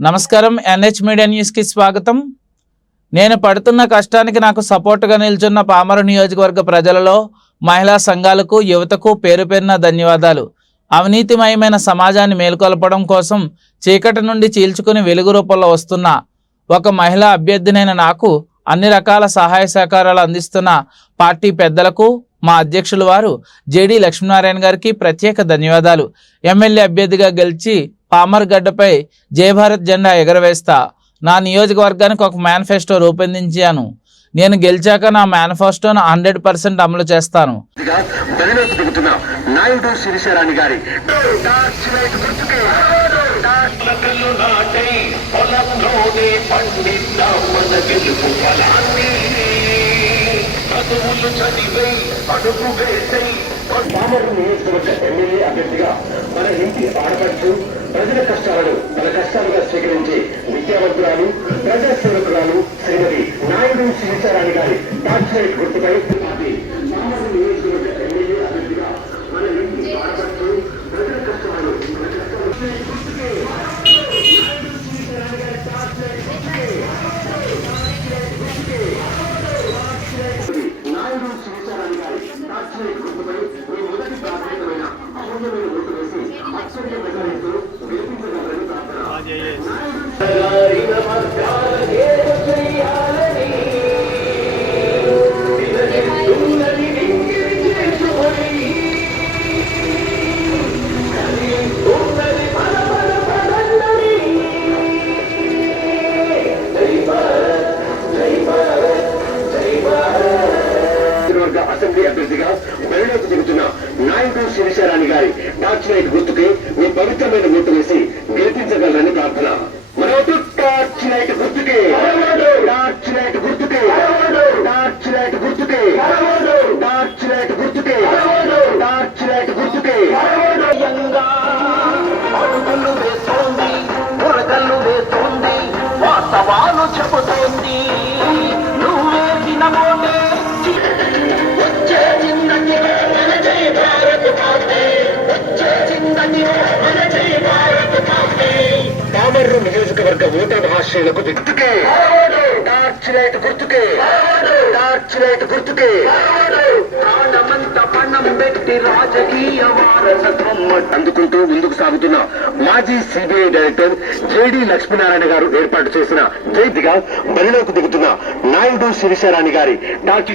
నమస్కారం NH media న్యూస్కి స్వాగతం. నేను పడుతున్న కష్టానికి నాకు సపోర్టుగా నిల్చున్న పామరు నియోజకవర్గ ప్రజలలో మహిళా సంఘాలకు యువతకు పేరు పేరున ధన్యవాదాలు. అవినీతిమయమైన సమాజాన్ని మేల్కొల్పడం కోసం చీకటి నుండి చీల్చుకుని వెలుగు రూపంలో వస్తున్న ఒక మహిళా అభ్యర్థినైన నాకు అన్ని రకాల సహాయ సహకారాలు అందిస్తున్న పార్టీ పెద్దలకు మా అధ్యక్షుల వారు జేడి లక్ష్మీనారాయణ గారికి ప్రత్యేక ధన్యవాదాలు. ఎమ్మెల్యే అభ్యర్థిగా గెలిచి పామర్గడ్డపై జయభారత్ జెండా ఎగరవేస్తా. నా నియోజకవర్గానికి ఒక మేనిఫెస్టో రూపొందించాను. నేను గెలిచాక నా మేనిఫెస్టోను హండ్రెడ్ పర్సెంట్ అమలు చేస్తాను. చదివై అడుగు వేసై పామరు నియోజకవర్గ ఎమ్మెల్యే అభ్యర్థిగా మన ఇంటి ఆడపడుచు ప్రజల కష్టాలను మన కష్టాలుగా స్వీకరించి విద్యావంతురాలు ప్రజా సేవకురాలు శ్రీమతి నాయుడు శ్రీచారాణి గారి టార్చ్ లైట్ గుర్తుపై పార్టీ అసెంబ్లీ అభ్యర్థిగా దిగుతున్న నాయుడు శిరీషారాణి గారి టార్చ్ లైట్ గుర్తుకి మీ పవిత్రమైన గుర్తు వేసి గెలిపించగలరని ప్రార్థన. మరొకటి టార్చ్ లైట్ గుర్తుకే. టార్చ్ లైట్ గుర్తుకే. టార్చ్ లైట్ గుర్తుకే. టార్చ్ లైట్ గుర్తుకే. టార్చ్ లైట్ గుర్తుకే. వర్గ నియోజకవర్గ ఓటర్ మహాశయులకు టార్చ్ లైట్ గుర్తుకే. టార్చ్ లైట్ గుర్తుకే. ప్రాణమంత పణం పెట్టి రాజకీయ వారసత్వం అందుకుంటూ ముందుకు సాగుతున్న మాజీ సిబిఐ డైరెక్టర్ జేడి లక్ష్మీనారాయణ గారు ఏర్పాటు చేసిన జైదిగా బరిలోకి దిగుతున్న నాయుడు శిరీషారాణి గారి టార్చ్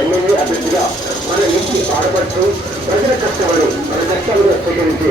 ఎమ్మెల్యే అభ్యర్థిగా మన ఇంటి ఆడపడుతూ ప్రజల కష్టాలను మన కష్టాలుగా స్వీకరించి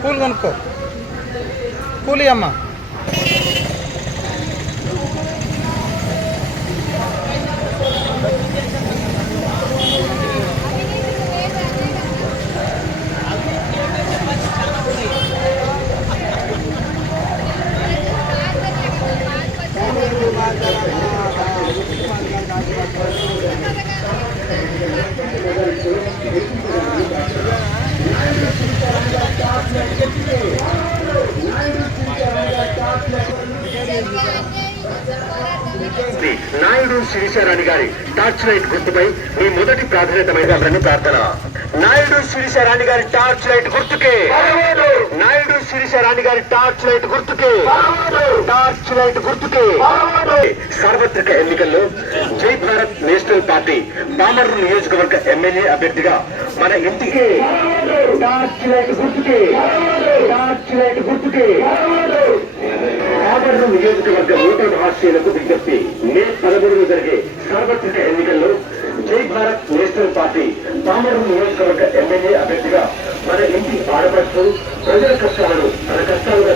పూలు కొనుక్కో పూలు అమ్మ నాయుడు శిరిశారాణి గారి టార్చ్ లైట్ గుర్తుపై మీ మొదటి ప్రాధాన్యత మైదాపడని ప్రార్థన. నాయుడు శిరిశారాణి గారి టార్చ్ లైట్ గుర్తుకే. నాయుడు శిరిశారాణి గారి టార్చ్ లైట్ గుర్తుకే. టార్చ్ లైట్ గుర్తుకే. సార్వత్రిక ఎన్నికల్లో భారత్ నేషనల్ పార్టీ పామర్రు నియోజకవర్గ ఎమ్మెల్యే అభ్యర్థిగా మన ఇంటికి టార్చ్ పామర్రు నియోజకవర్గ నూతన మహాశయులకు విజ్ఞప్తి. మే పదమూడులో జరిగే సార్వత్రిక ఎన్నికల్లో జై భారత్ నేషనల్ పార్టీ పామర్రు నియోజకవర్గ ఎమ్మెల్యే అభ్యర్థిగా మన ఇంటి ఆడపడుతూ ప్రజల కష్టాలను మన కష్టాలను